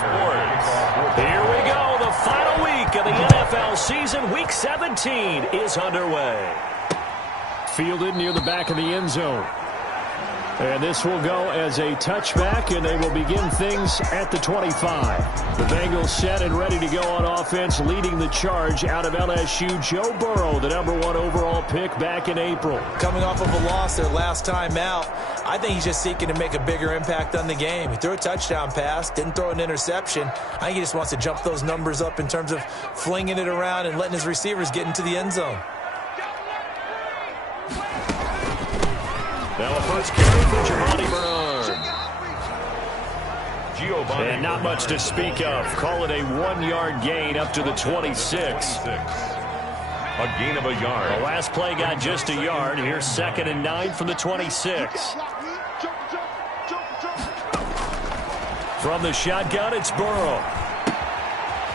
Sports. Here we go. The final week of the NFL season. Week 17 is underway. Fielded near the back of the end zone. And this will go as a touchback, and they will begin things at the 25. The Bengals set and ready to go on offense, leading the charge out of LSU. Joe Burrow, the #1 overall pick back in April. Coming off of a loss their last time out, I think he's just seeking to make a bigger impact on the game. He threw a touchdown pass, didn't throw an interception. I think he just wants to jump those numbers up in terms of flinging it around and letting his receivers get into the end zone. Now a first carry for Giovanni Bernard. And not much to speak of. Call it a 1-yard gain up to the 26. A gain of a yard. The last play got just a yard. Here's 2nd and 9 from the 26. From the shotgun, it's Burrow.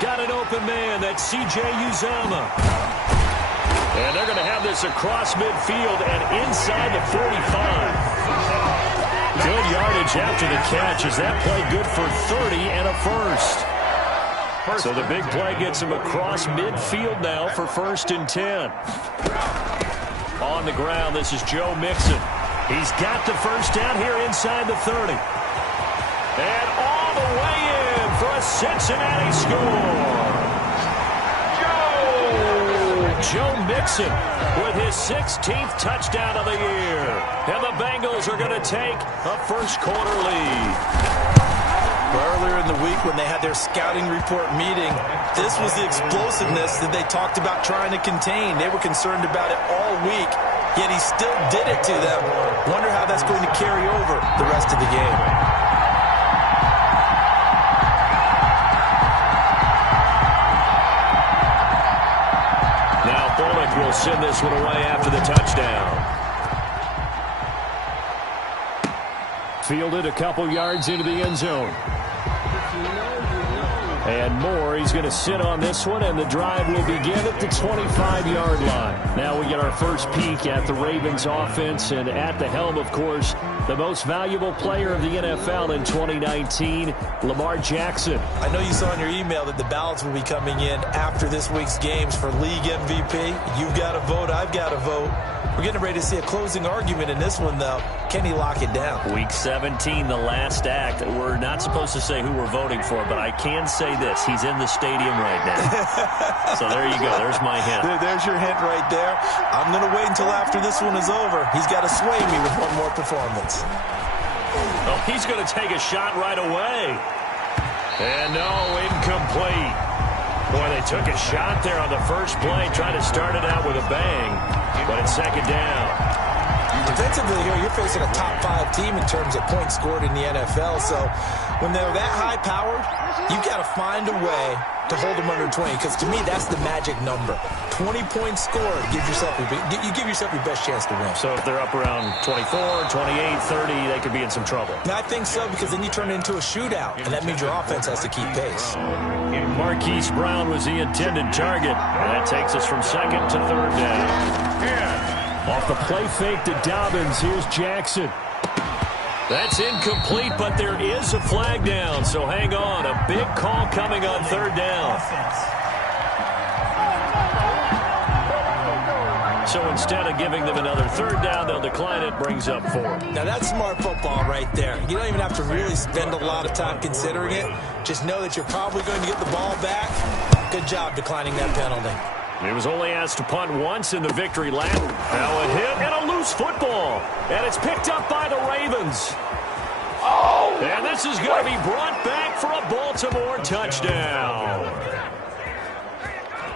Got an open man. That's C.J. Uzomah. And they're going to have this across midfield and inside the 45. Good yardage after the catch. Is that play good for 30 and a first? So the big play gets him across midfield now for 1st and 10. On the ground, this is Joe Mixon. He's got the first down here inside the 30. And all the way in for a Cincinnati score. Joe Mixon with his 16th touchdown of the year. And the Bengals are going to take a first-quarter lead. Earlier in the week when they had their scouting report meeting, this was the explosiveness that they talked about trying to contain. They were concerned about it all week, yet he still did it to them. Wonder how that's going to carry over the rest of the game. Will send this one away after the touchdown. Fielded a couple yards into the end zone. And more. He's going to sit on this one, and the drive will begin at the 25-yard line. Now we get our first peek at the Ravens offense, and at the helm, of course, the most valuable player of the NFL in 2019, Lamar Jackson. I know you saw in your email that the ballots will be coming in after this week's games for league MVP. You've got a vote. I've got a vote. We're getting ready to see a closing argument in this one, though. Can he lock it down? Week 17, the last act. We're not supposed to say who we're voting for, but I can say this. He's in the stadium right now. So there you go. There's my hint. There's your hint right there. I'm going to wait until after this one is over. He's got to sway me with one more performance. Well, he's going to take a shot right away. And no, incomplete. Boy, they took a shot there on the first play, trying to start it out with a bang, but it's 2nd down. Defensively here, you're facing a top-5 team in terms of points scored in the NFL, so when they're that high-powered, you've got to find a way to hold them under 20, because to me, that's the magic number. 20 points scored, you give yourself your best chance to win. So if they're up around 24, 28, 30, they could be in some trouble. And I think so, because then you turn it into a shootout, and that means your offense has to keep pace. Marquise Brown was the intended target, and that takes us from 2nd to 3rd down. Off the play fake to Dobbins, here's Jackson. That's incomplete, but there is a flag down, so hang on. A big call coming on 3rd down. So instead of giving them another 3rd down, they'll decline it, brings up 4. Now that's smart football right there. You don't even have to really spend a lot of time considering it. Just know that you're probably going to get the ball back. Good job declining that penalty. He was only asked to punt once in the victory lap. Now a hit and a loose football. And it's picked up by the Ravens. And this is going to be brought back for a Baltimore touchdown.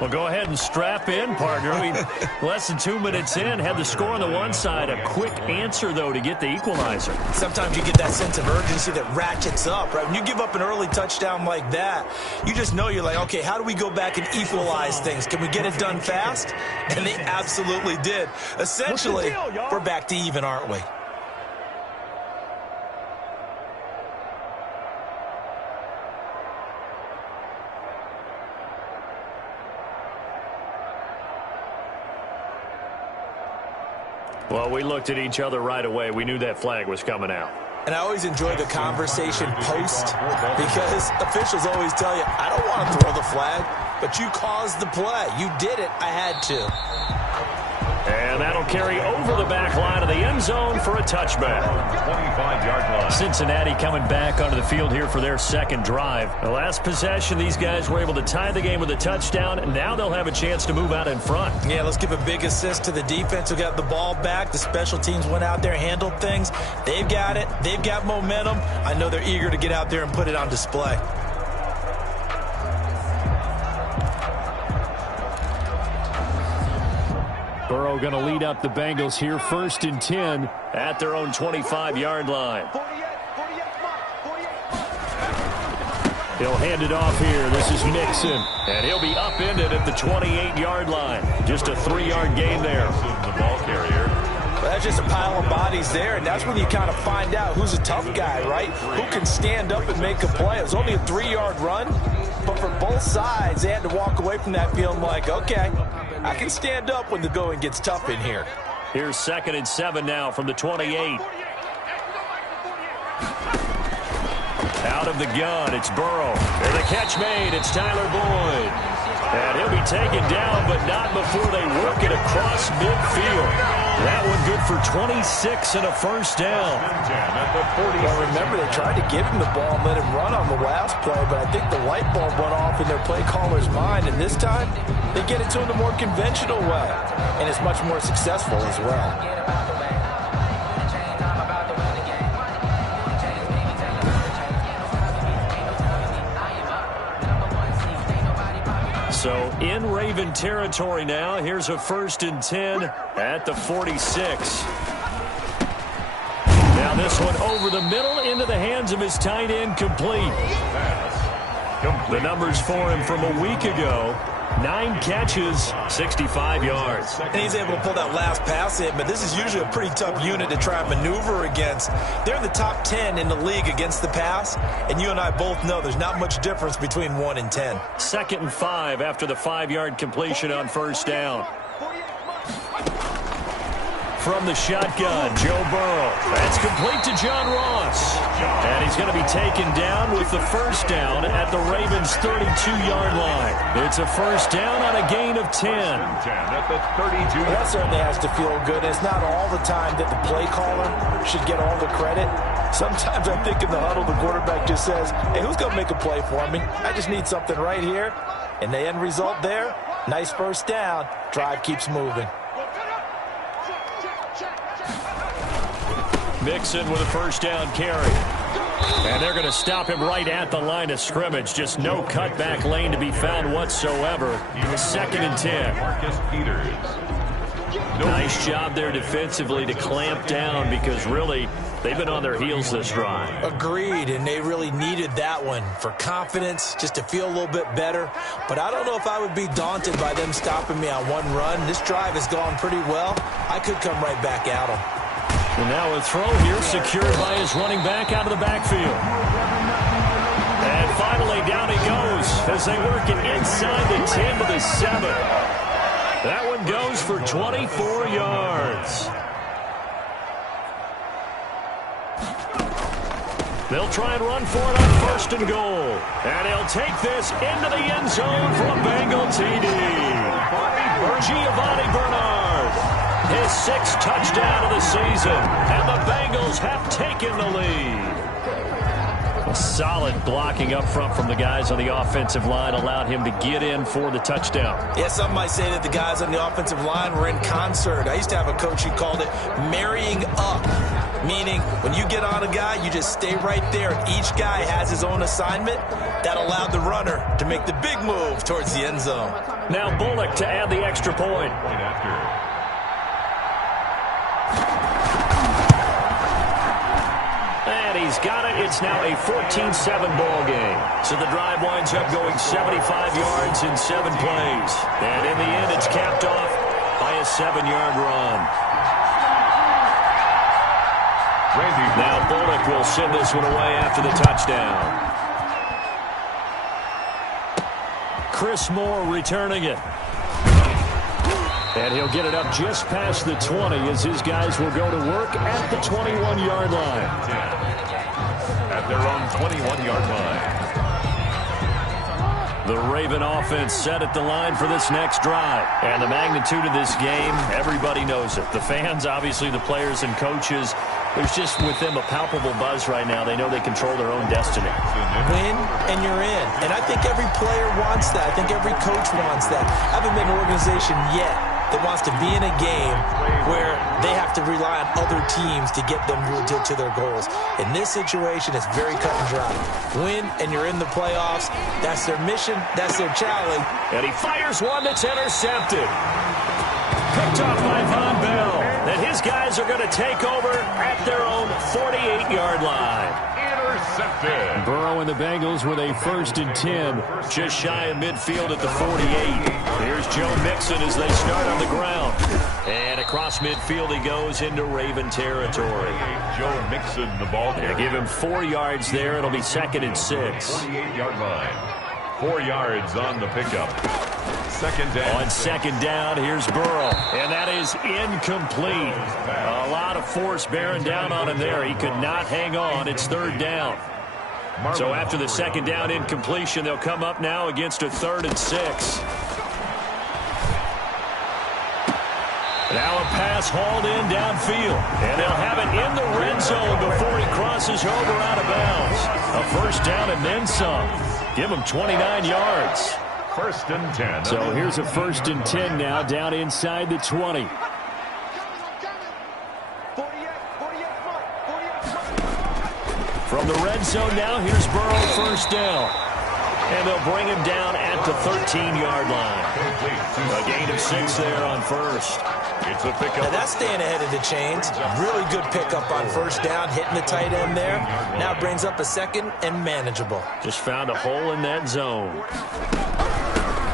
Well, go ahead and strap in, partner. I mean, less than 2 minutes in, had the score on the one side. A quick answer, though, to get the equalizer. Sometimes you get that sense of urgency that ratchets up, right? When you give up an early touchdown like that, you just know you're like, okay, how do we go back and equalize things? Can we get it done fast? And they absolutely did. Essentially, we're back to even, aren't we? Well, we looked at each other right away. We knew that flag was coming out. And I always enjoy the conversation post because officials always tell you, I don't want to throw the flag, but you caused the play. You did it. I had to. And that'll carry over the back line of the end zone for a touchback. 25-yard line. Cincinnati coming back onto the field here for their second drive. The last possession, these guys were able to tie the game with a touchdown, and now they'll have a chance to move out in front. Yeah, let's give a big assist to the defense who got the ball back. The special teams went out there, handled things. They've got it. They've got momentum. I know they're eager to get out there and put it on display. Burrow going to lead up the Bengals here, 1st and 10 at their own 25-yard line. He'll hand it off here. This is Mixon, and he'll be upended at the 28-yard line. Just a 3-yard gain there. The ball carrier. Well, that's just a pile of bodies there, and that's when you kind of find out who's a tough guy, right? Who can stand up and make a play. It was only a 3-yard run, but for both sides, they had to walk away from that feeling like, okay, I can stand up when the going gets tough in here. Here's 2nd and 7 now from the 28. Out of the gun, it's Burrow. And the catch made, it's Tyler Boyd. And he'll be taken down, but not before they work it across midfield. That one good for 26 and a first down. Well, remember, they tried to give him the ball and let him run on the last play, but I think the light bulb went off in their play caller's mind, and this time they get it to him the more conventional way, and it's much more successful as well. So in Raven territory now. Here's a 1st and 10 at the 46. Now this one over the middle into the hands of his tight end, complete. The numbers for him from a week ago. 9 catches, 65 yards. And he's able to pull that last pass in, but this is usually a pretty tough unit to try and maneuver against. They're in the top 10 in the league against the pass, and you and I both know there's not much difference between 1 and 10. 2nd and 5 after the 5-yard completion on 1st down. From the shotgun, Joe Burrow. That's complete to John Ross. And he's going to be taken down with the 1st down at the Ravens' 32-yard line. It's a 1st down on a gain of 10. At the 32. Well, that certainly has to feel good. It's not all the time that the play caller should get all the credit. Sometimes I think in the huddle, the quarterback just says, hey, who's going to make a play for me? I just need something right here. And the end result there, nice 1st down. Drive keeps moving. Mixon with a 1st down carry. And they're going to stop him right at the line of scrimmage. Just no cutback lane to be found whatsoever. 2nd and 10. Marcus Peters. Nice job there defensively to clamp down because really they've been on their heels this drive. Agreed, and they really needed that one for confidence, just to feel a little bit better. But I don't know if I would be daunted by them stopping me on one run. This drive has gone pretty well. I could come right back at them. And now a throw here secured by his running back out of the backfield. And finally down he goes as they work it inside the 10 to the 7. That one goes for 24 yards. They'll try and run for it on 1st and goal. And he'll take this into the end zone for a Bengal TD. Giovanni Bernard. His 6th touchdown of the season, and the Bengals have taken the lead. A solid blocking up front from the guys on the offensive line allowed him to get in for the touchdown. Yeah, some might say that the guys on the offensive line were in concert. I used to have a coach who called it marrying up, meaning when you get on a guy, you just stay right there, and each guy has his own assignment. That allowed the runner to make the big move towards the end zone. Now Bullock to add the extra point. And he's got it. It's now a 14-7 ball game. So the drive winds up going 75 yards in 7 plays. And in the end, it's capped off by a 7-yard run. Now Bullock will send this one away after the touchdown. Chris Moore returning it. And he'll get it up just past the 20 as his guys will go to work at the 21-yard line. 21-yard line. The Raven offense set at the line for this next drive. And the magnitude of this game, everybody knows it. The fans, obviously the players and coaches, there's just with them a palpable buzz right now. They know they control their own destiny. Win and you're in. And I think every player wants that. I think every coach wants that. I haven't been an organization yet that wants to be in a game where they have to rely on other teams to get them to their goals. In this situation, it's very cut and dry. Win, and you're in the playoffs. That's their mission. That's their challenge. And he fires one that's intercepted. Picked off by Von Bell. And his guys are going to take over at their own 48-yard line. Intercepted. Burrow and the Bengals with a 1st and 10. Just shy of midfield at the 48. Here's Joe Mixon as they start on the ground. And across midfield he goes into Raven territory. Joe Mixon, the ball carrier. Give him 4 yards there. It'll be 2nd and 6. 48-yard line. 4 yards on the pickup. 2nd down. On 2nd down, here's Burrow. And that is incomplete. A lot of force bearing down on him there. He could not hang on. It's 3rd down. So after the 2nd down incompletion, they'll come up now against a 3rd and 6. Now a pass hauled in downfield. And they'll have it in the red zone before he crosses over out of bounds. A 1st down and then some. Give him 29 yards. 1st and 10. So here's a 1st and 10 now down inside the 20. From the red zone now, here's Burrow 1st down. And they'll bring him down at the 13-yard line. A gain of 6 there on 1st. It's a pickup. Now that's staying ahead of the chains. Really good pickup on 1st down, hitting the tight end there. Now brings up a 2nd and manageable. Just found a hole in that zone.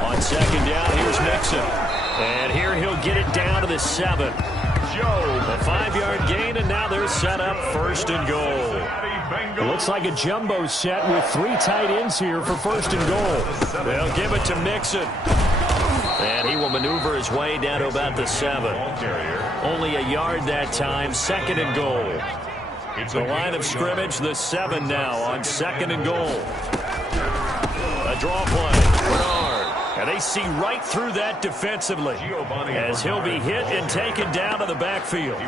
On 2nd down, here's Mixon. And here he'll get it down to the 7. A 5-yard gain, and now they're set up 1st and goal. It looks like a jumbo set with 3 tight ends here for 1st and goal. They'll give it to Mixon. And he will maneuver his way down to about the 7. Only a yard that time, 2nd and goal. The line of scrimmage, the 7 now on 2nd and goal. A draw play. Bernard. And they see right through that defensively as he'll be hit and taken down to the backfield.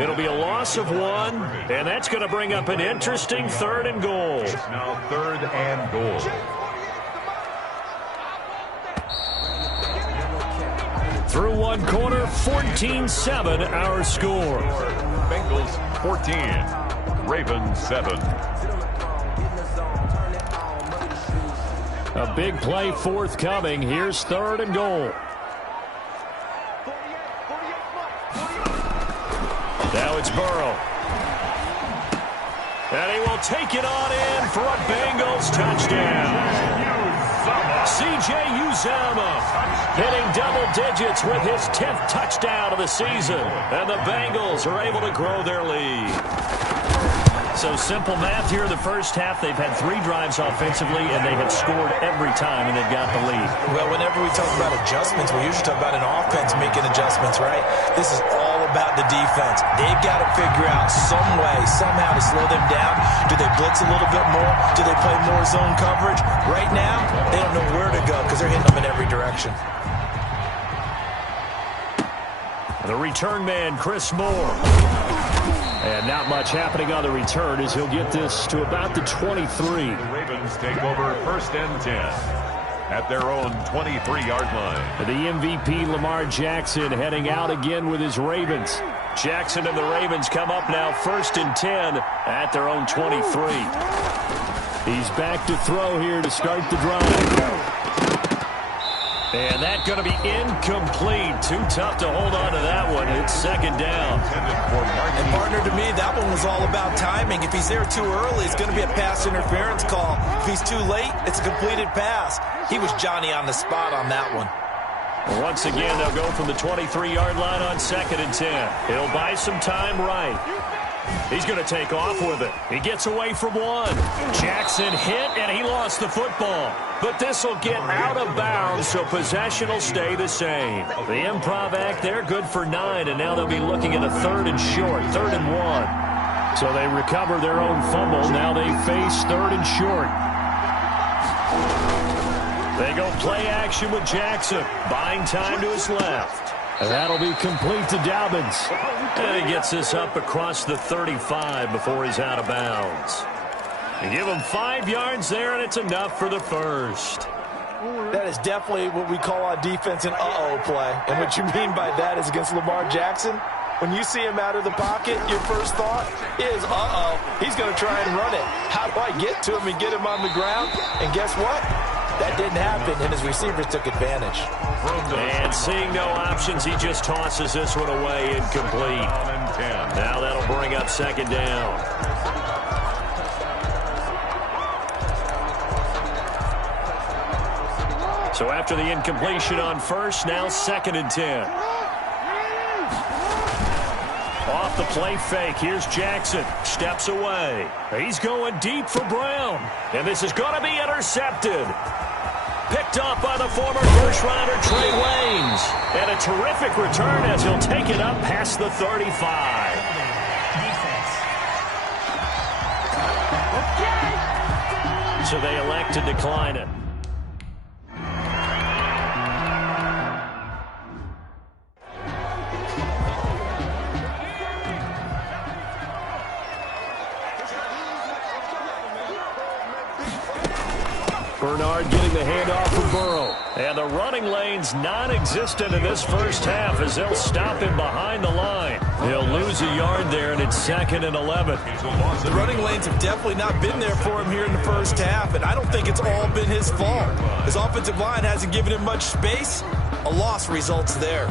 It'll be a loss of 1, and that's going to bring up an interesting 3rd and goal. It's now 3rd and goal. Through 1 quarter, 14-7 our score. Bengals 14, Ravens 7. A big play forthcoming. Here's 3rd and goal. Now it's Burrow. And he will take it on in for a Bengals touchdown. C.J. Uzomah hitting double digits with his 10th touchdown of the season. And the Bengals are able to grow their lead. So simple math here in the 1st half. They've had 3 drives offensively, and they have scored every time, and they've got the lead. Well, whenever we talk about adjustments, we usually talk about an offense making adjustments, right? This is all about the defense. They've got to figure out some way, somehow to slow them down. Do they blitz a little bit more? Do they play more zone coverage? Right now, they don't know where to go because they're hitting them in every direction. The return man, Chris Moore. And not much happening on the return as he'll get this to about the 23. The Ravens take over 1st and 10 at their own 23-yard line. The MVP, Lamar Jackson, heading out again with his Ravens. Jackson and the Ravens come up now 1st and 10 at their own 23. He's back to throw here to start the drive. And that's going to be incomplete. Too tough to hold on to that one. It's 2nd down. And partner, to me, that one was all about timing. If he's there too early, it's going to be a pass interference call. If he's too late, it's a completed pass. He was Johnny on the spot on that one. Once again, they'll go from the 23-yard line on 2nd and 10. He'll buy some time right. He's going to take off with it. He gets away from 1. Jackson hit, and he lost the football. But this will get out of bounds, so possession will stay the same. The improv act, they're good for 9, and now they'll be looking at a 3rd and short, 3rd and 1. So they recover their own fumble. Now they face 3rd and short. They go play action with Jackson. Buying time to his left. And that'll be complete to Dobbins. And he gets this up across the 35 before he's out of bounds. They give him 5 yards there, and it's enough for the first. That is definitely what we call on defense an uh-oh play. And what you mean by that is against Lamar Jackson, when you see him out of the pocket, your first thought is, uh-oh, he's going to try and run it. How do I get to him and get him on the ground? And guess what? That didn't happen, and his receivers took advantage. And seeing no options, he just tosses this one away, incomplete. Now that'll bring up 2nd down. So after the incompletion on first, now 2nd and 10. Off the play fake, here's Jackson. Steps away. He's going deep for Brown. And this is going to be intercepted. Picked off by the former first-rounder Trey Waynes. And a terrific return as he'll take it up past the 35. So they elect to decline it. Bernard getting the handoff for Burrow. And the running lane's non-existent in this first half as they'll stop him behind the line. He'll lose a yard there, and it's 2nd and 11. The running lanes have definitely not been there for him here in the first half, and I don't think it's all been his fault. His offensive line hasn't given him much space. A loss results there.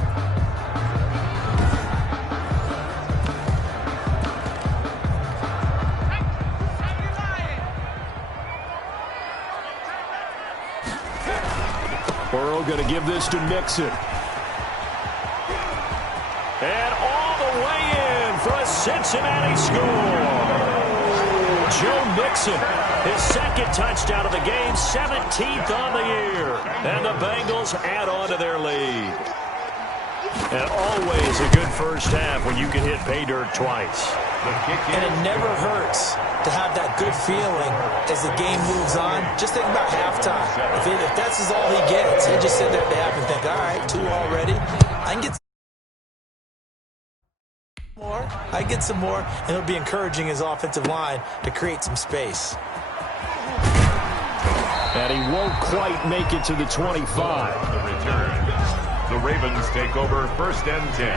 Burrow going to give this to Mixon. And all the way in for a Cincinnati score. Joe Mixon, his 2nd touchdown of the game, 17th on the year. And the Bengals add on to their lead. And always a good first half when you can hit pay dirt twice. And it never hurts to have that good feeling as the game moves on. Just think about halftime. If that's all he gets, he'll just sit there at the half and think, all right, 2 already. I can get some more, and it'll be encouraging his offensive line to create some space. And he won't quite make it to the 25. The return. The Ravens take over 1st and 10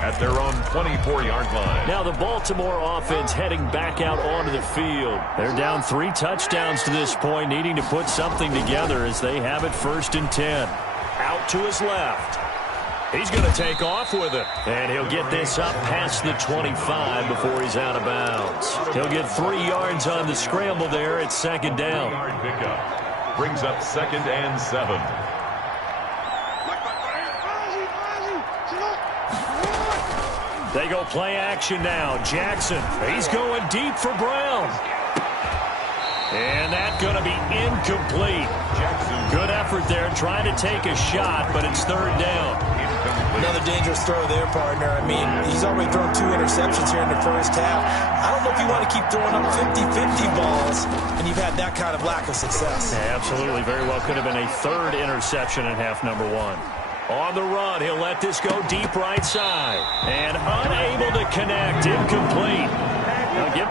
at their own 24-yard line. Now the Baltimore offense heading back out onto the field. They're down 3 touchdowns to this point, needing to put something together as they have it 1st and 10. Out to his left. He's going to take off with it. And he'll get this up past the 25 before he's out of bounds. He'll get 3 yards on the scramble there at 2nd down. 3-yard pickup brings up 2nd and 7. They go play action now. Jackson, he's going deep for Brown. And that's going to be incomplete. Good effort there trying to take a shot, but it's 3rd down. Another dangerous throw there, partner. I mean, he's already thrown 2 interceptions here in the first half. I don't know if you want to keep throwing up 50-50 balls, and you've had that kind of lack of success. Yeah, absolutely. Very well could have been a 3rd interception in half number 1. On the run, he'll let this go deep right side. And unable to connect, incomplete. Now give